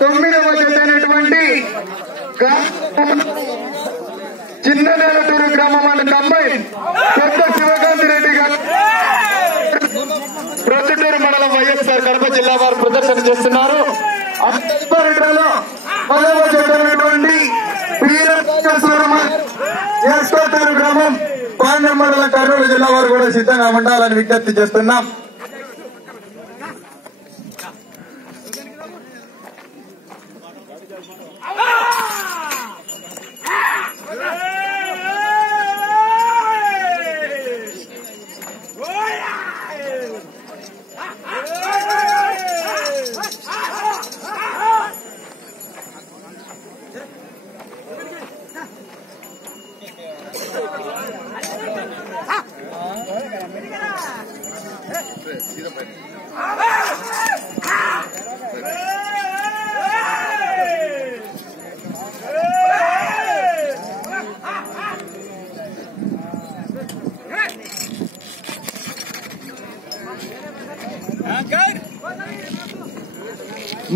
9వ జత అయినటువంటి చిన్న నేలటూరు గ్రామం అనే కంబైన్ పెద్ద శివకాంతి రెడ్డి గారు ప్రొద్దుటూరు మండలం వైఎస్ఆర్ కడప జిల్లా వారు ప్రదర్శన చేస్తున్నారు. అత్యధికంలో 10వ జత అయినటువంటి ఎస్కోటూరు గ్రామం పాండ్యం మండలం కర్నూలు జిల్లా వారు కూడా సిద్ధంగా ఉండాలని విజ్ఞప్తి చేస్తున్నాం.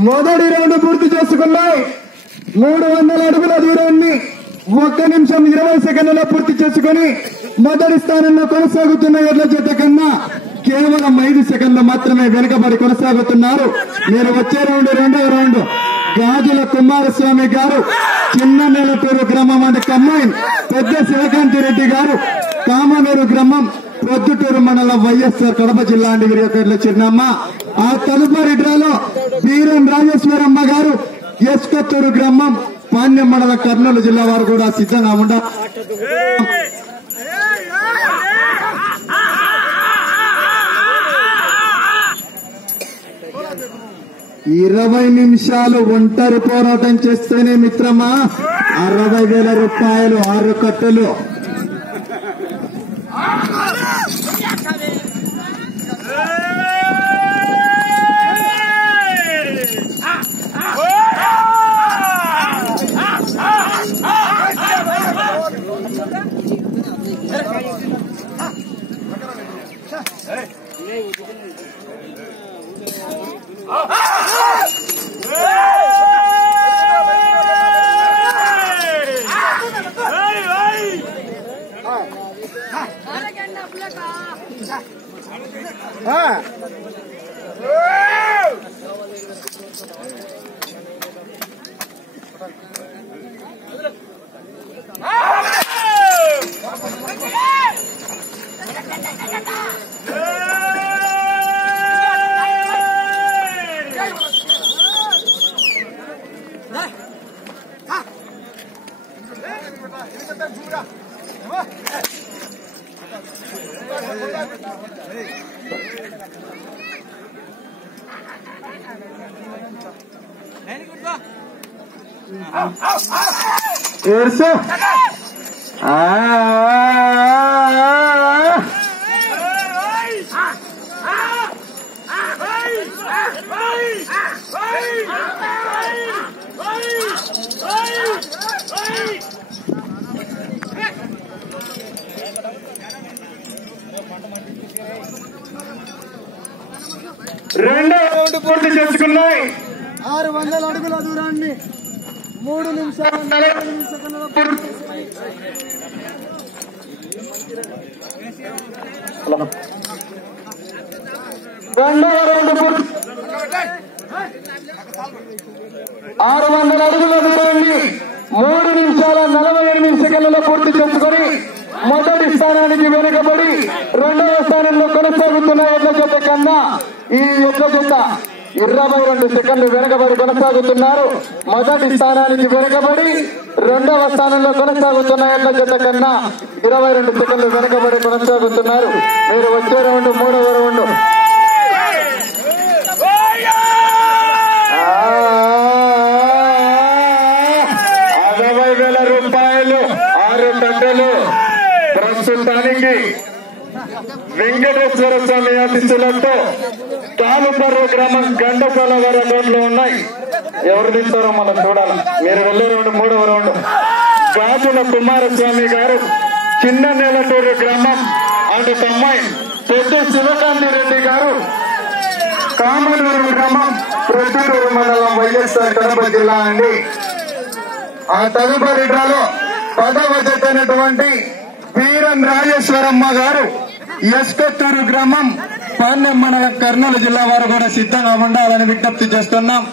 మొదటి రౌండ్ పూర్తి చేసుకున్నాయి. 300 అడుగుల దూరాన్ని 1 నిమిషం 20 సెకండ్లలో పూర్తి చేసుకుని మొదటి స్థానంలో కొనసాగుతున్న ఎడ్ల జత కన్నా కేవలం 5 సెకండ్లు మాత్రమే వెనుకబడి కొనసాగుతున్నారు. మీరు వచ్చే రౌండ్ 2వ రౌండ్ గాజుల కుమారస్వామి గారు చిన్న నెలటూరు గ్రామం అనే కమ్మాయిన్ పెద్ద శివకాంతి రెడ్డి గారు కామనూరు గ్రామం ప్రొద్దుటూరు మండలం వైఎస్ఆర్ కడప జిల్లా అండి వీరి యొక్క చిరునామా. ఆ తదుపరి డ్రాలో వీరం రాజేశ్వరమ్మ గారు ఎస్కొత్తూరు గ్రామం పాండ్యం మండలం కర్నూలు జిల్లా వారు కూడా సిద్ధంగా ఉండాలి. 20 నిమిషాలు ఒంటరి పోరాటం చేస్తేనే మిత్రమా 60,000 రూపాయలు 6 కట్టలు. రెండో రౌండ్ పూర్తి చేసుకున్నాయి. 600 అడుగుల దూరాన్ని 3 నిమిషాలు 48 సెకండ్లలో పూర్తి చేసుకున్నాయి. రెండవ రౌండ్ పూర్తి 600 అడుగుల దూరాన్ని 3 నిమిషాల 48 సెకండ్లలో పూర్తి చేసుకుని మొదటి స్థానానికి వెనుకబడి 2వ స్థానంలో కొనసాగుతున్న ఎడ్ల జత కన్నా ఈ ఎడ్ల జత 22 సెకండ్లు వెనుకబడి కొనసాగుతున్నారు. మొదటి స్థానానికి వెనుకబడి 2వ స్థానంలో కొనసాగుతున్న ఎడ్ల జత కన్నా 22 సెకండ్లు వెనుకబడి కొనసాగుతున్నారు. మీరు వచ్చే రౌండ్ 3వ రౌండ్ 60,000 రూపాయలు 6 గంటలు ప్రస్తుతానికి వెంకటేశ్వర స్వామి ఆశీస్సులతో తాలుపర్రు గ్రామం గండపాల వారి అకౌంట్లో ఉన్నాయి. ఎవరు తీస్తారో మనం చూడాలి. మీరు వెళ్ళే రౌండ్ 3వ రౌండ్ గాజుల కుమారస్వామి గారు చిన్న నేలటూరు గ్రామం అండ్ తమ్మాయి పెద్ద శివకాంతి రెడ్డి గారు కామనూరు గ్రామం ప్రొద్దుటూరు మండలం వైఎస్ఆర్ కడప జిల్లా అండి. ఆ తదుపరి డ్రాలో 10వ జత అయినటువంటి వీరం రాజేశ్వరమ్మ గారు ఎస్కొత్తూరు గ్రామం పాణ్యం మండలం కర్నూలు జిల్లా వారు కూడా సిద్ధంగా ఉండాలని విజ్ఞప్తి చేస్తున్నాం.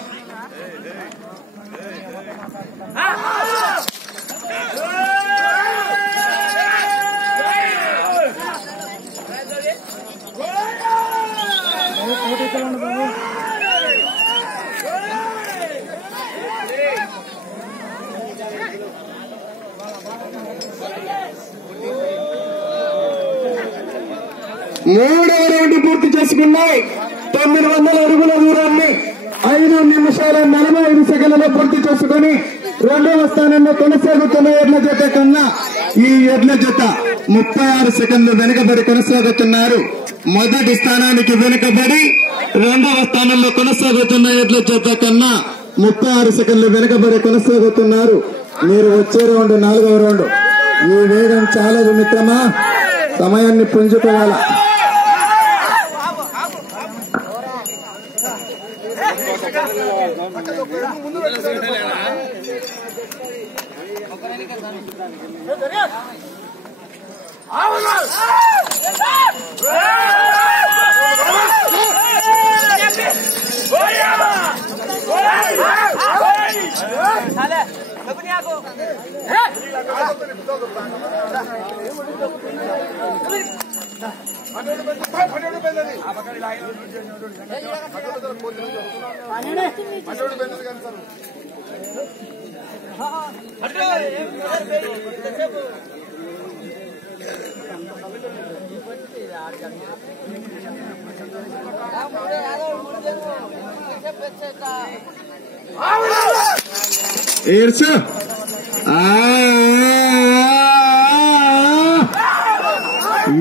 మూడవ రౌండ్ పూర్తి చేసుకున్నాయి. 900 అడుగుల దూరాన్ని 5 నిమిషాల 45 సెకండ్లలో పూర్తి చేసుకుని రెండవ స్థానంలో కొనసాగుతున్న ఎడ్ల జత కన్నా ఈ ఎడ్ల జత 36 సెకండ్లు వెనుకబడి కొనసాగుతున్నారు. మొదటి స్థానానికి వెనుకబడి రెండవ స్థానంలో కొనసాగుతున్న ఎడ్ల జత కన్నా 36 సెకండ్లు వెనుకబడి కొనసాగుతున్నారు. మీరు వచ్చే రౌండ్ 4వ రౌండ్. ఈ వేగం చాలదు మిత్రమా, సమయాన్ని పుంజుకోవాలా. ఏర్చు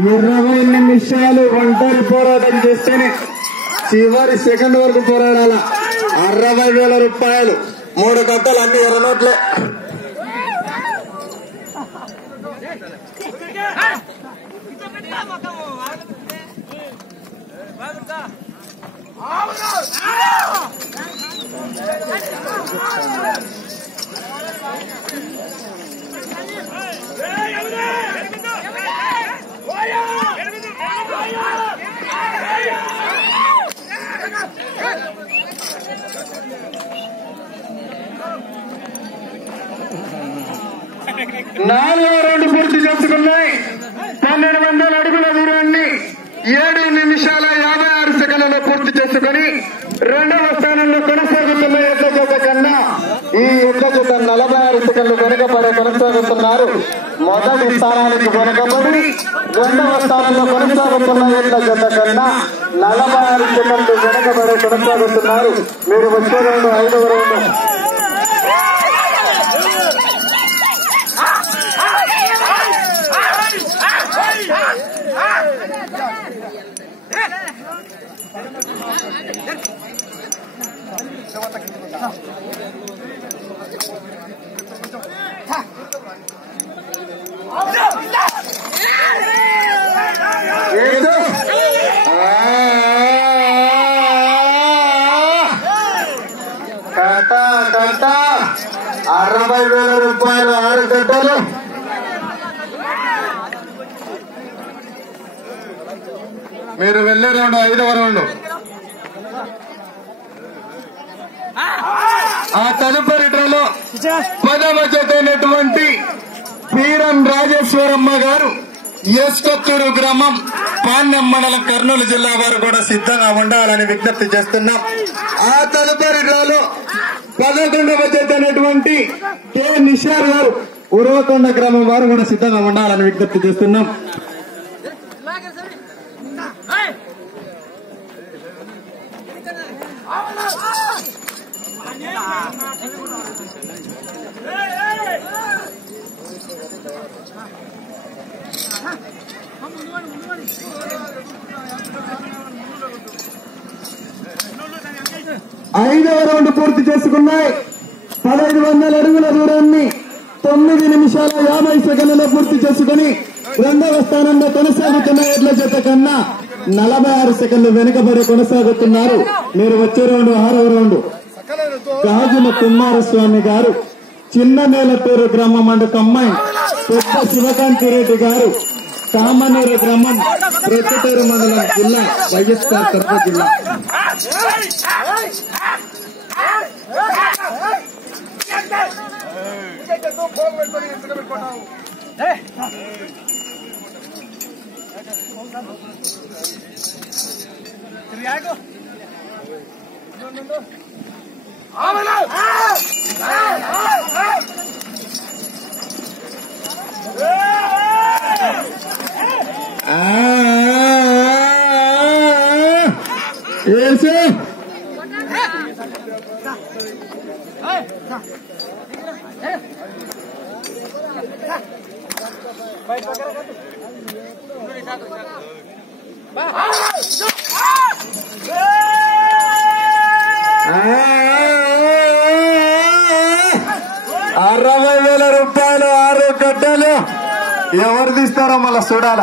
20 నిమిషాలు ఒంటరి పోరాటం చేస్తేనే చివరి సెకండ్ వరకు పోరాడాల. 60,000 రూపాయలు 3 గంటలు అన్ని ఎర్రనోట్లే. నాలుగవ రౌండ్ పూర్తి చేసుకున్నాయి. 1200 అడుగుల దూరాన్ని 7 నిమిషాల 56 సెకండ్లలో పూర్తి చేసుకుని రెండవ స్థానంలో కొనసాగుతున్న ఎడ్ల జత కన్నా ఈ ఎడ్ల జత 46 సెకండ్లు వెనుకబడి కొనసాగుతున్నారు. మొదటి స్థానానికి వెనుకబడి రెండవ స్థానంలో కొనసాగుతున్న ఎడ్ల జత కన్నా 46 సెకండ్లు వెనుకబడి కొనసాగుతున్నారు. మీరు వచ్చే రౌండ్ 5వ రౌండ్. కట 60,000 రూపాయలు 6 గంటలు. మీరు వెళ్లే రౌండ్ 5వ రౌండ్. ఆ తదుపరి డ్రాలో 10వ జత అయినటువంటి వీరం రాజేశ్వరమ్మ గారు ఎస్కొత్తూరు గ్రామం పాణ్యం మండలం కర్నూలు జిల్లా వారు కూడా సిద్ధంగా ఉండాలని విజ్ఞప్తి చేస్తున్నాం. ఆ తదుపరి డ్రాలో 11వ జత అయినటువంటి కె నిషార్ గారు ఉరవకొండ గ్రామం వారు కూడా సిద్ధంగా ఉండాలని విజ్ఞప్తి చేస్తున్నాం. ఐదవ రౌండ్ పూర్తి చేసుకున్నాయి. 1500 అడుగుల దూరాన్ని 9 నిమిషాల 50 సెకండ్లలో పూర్తి చేసుకుని రెండవ స్థానంలో కొనసాగుతున్న ఎడ్ల జత కన్నా 46 సెకండ్లు వెనుకబడి కొనసాగుతున్నారు. మీరు వచ్చే రౌండ్ 6వ రౌండ్. గాజుల కుమారస్వామి గారు, చిన్న నేలపేరు గ్రామం అండ్ కమ్మాయి పెద్ద శివకాంతి రెడ్డి గారు, కామనూరు గ్రామం, ప్రొద్దుటూరు మండలం, జిల్లా వైఎస్ఆర్ కడప జిల్లా. ₹60,000 6 గడ్డలు. ఎవరు తీస్తారో మళ్ళా చూడాల.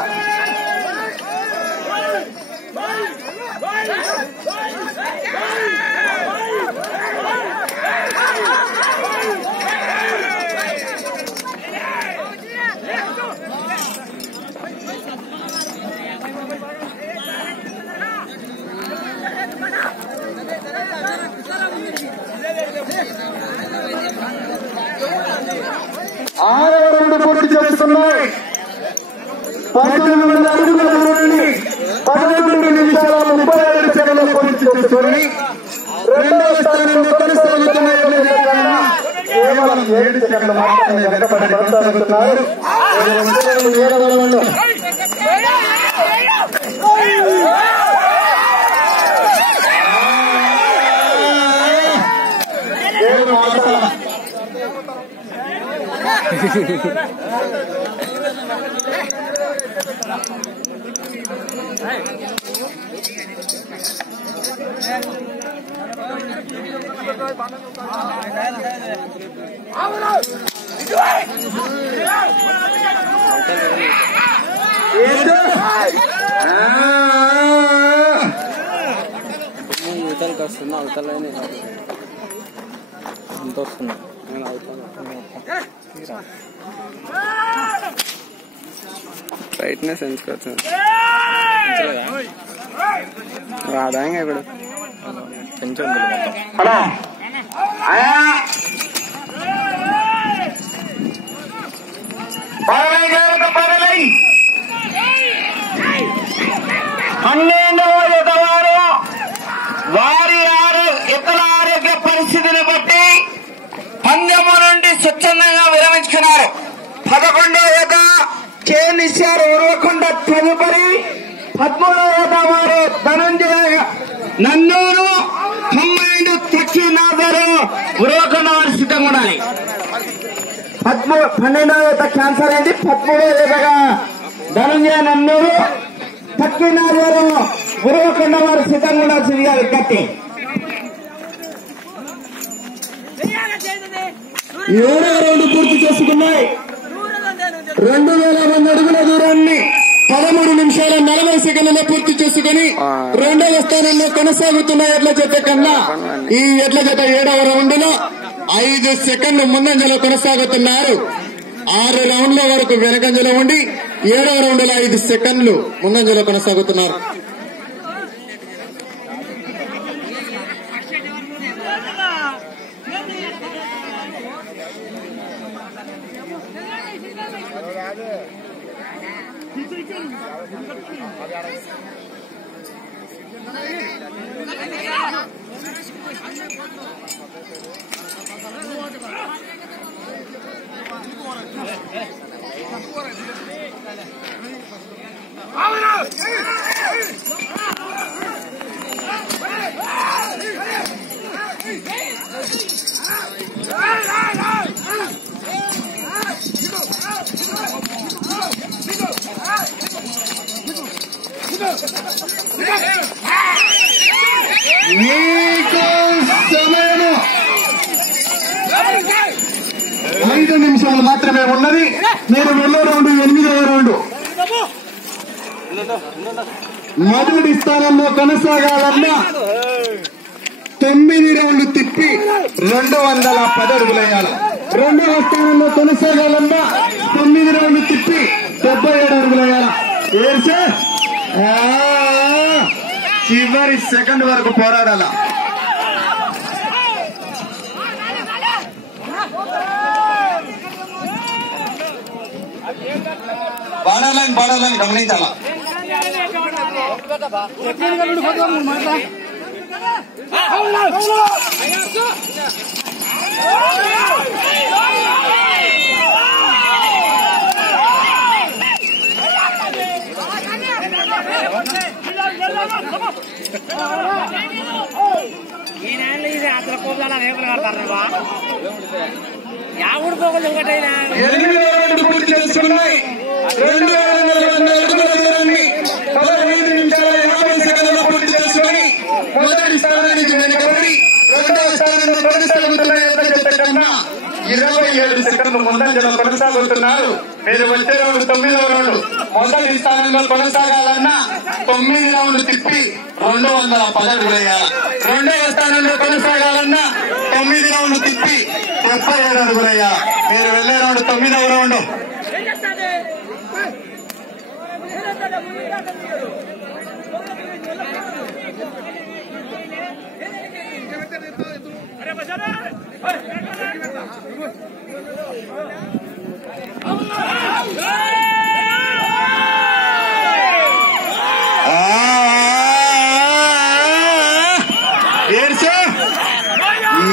ఆరవ రౌండ్ పూర్తి చేస్తున్నాయి. 18 అడుగుల దూరాన్ని 11 నిమిషాల 37 సెకండ్లు పూర్తి చేసుకుని రెండవ స్థానంలో కొనసాగుతున్నారు. కేవలం 7 సెకండ్లు మాత్రమే వెనకబడి కొనసాగుతున్నారు. 7వ రౌండ్. అవతలకి వస్తున్నా, అవతలనే అంత వస్తున్నా. నేను బ్రైట్నెస్ ఎంచుకోవచ్చు రాదా ఇప్పుడు పెంచు మొత్తం. వారి ఇతర ఆరోగ్య పరిస్థితిని బట్టి పందెము నుండి స్వచ్ఛందంగా విరమించుకున్నారు. 11వ జత చేనిశారు ఉరవకొండ. తదుపరి 13వ జత వారు ధనంజయ నన్నూరు, కంబైండ్ తక్కినాథరు, ఉరవకొండ వారు సిద్ధంగా ఉండాలి. 12వ జత క్యాన్సర్ అయింది. 13వ జతగా ధనంజయ నన్నూరు, తక్కినాథరు, ఉరవకొండ వారు సిద్ధంగా ఉండాల్సిందిగా విజ్ఞప్తి. 7వ రౌండ్ పూర్తి చేసుకున్నాయి. 2000 అడుగుల దూరాన్ని 13 నిమిషాల 40 సెకండ్లలో పూర్తి చేసుకుని రెండవ స్థానంలో కొనసాగుతున్న ఎడ్ల జత కన్నా ఈ ఎడ్ల జత 7వ రౌండ్ లో 5 సెకండ్లు ముందంజలో కొనసాగుతున్నారు. 6 రౌండ్ల వరకు వెనకంజలో ఉండి 7వ రౌండ్ లో 5 సెకండ్లు ముందంజలో కొనసాగుతున్నారు. మీకు సమయం 5 నిమిషాలు మాత్రమే ఉన్నది. మీరు వెళ్ళే రౌండ్ 8వ రౌండ్. మొదటి స్థానంలో కొనసాగాలన్నా 9 రౌండ్లు తిప్పి 210 అడుగులు వేయాలి. రెండవ స్థానంలో కొనసాగాలన్నా 9 రౌండ్లు తిప్పి 77 అడుగులు వేయాలి. ఏర్చే చివరి సెకండ్ వరకు పోరాడాల. బాడాలని గమనించాల. పూర్తి చేసుకున్నాయి. 240 దూరాన్ని 15 నిమిషాల 50 సెకండ్లలో పూర్తి చేసుకుని మొదటి స్థానానికి వెనుకబడి రెండవ స్థానంలో కొనసాగుతున్న జత కన్నా 27 సెకండ్లు ముందంజలో కొనసాగుతున్నారు. మీరు వచ్చే రౌండ్ 9వ రౌండ్. మొదటి స్థానంలో కొనసాగాలన్నా 9 రౌండ్లు తిప్పి 210 అడుగులు వేయాలి. రెండవ స్థానంలో కొనసాగాలన్నా 9 రౌండ్లు తిప్పి 77 అడుగులు వేయాలి. మీరు వెళ్లే రౌండ్ 9వ రౌండ్.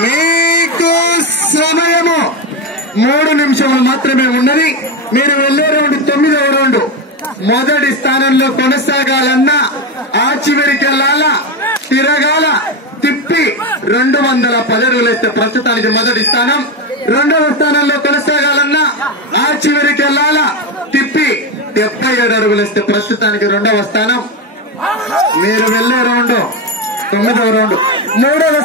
మీకు సమయము 3 నిమిషాలు మాత్రమే ఉన్నది. మీరు వెళ్లే రౌండ్ 9వ రౌండ్. మొదటి స్థానంలో కొనసాగాలన్నా ఆ చివరికి వెళ్ళాలా, తిరగాల, తిప్పి 210 అడుగులు వేస్తే ప్రస్తుతానికి మొదటి స్థానం. రెండవ స్థానంలో కొనసాగాలన్నా ఆ చివరికి వెళ్ళాలా, తిప్పి 77 అడుగులు వేస్తే ప్రస్తుతానికి రెండవ స్థానం. మీరు వెళ్లే రౌండ్ 9వ రౌండ్. మూడవ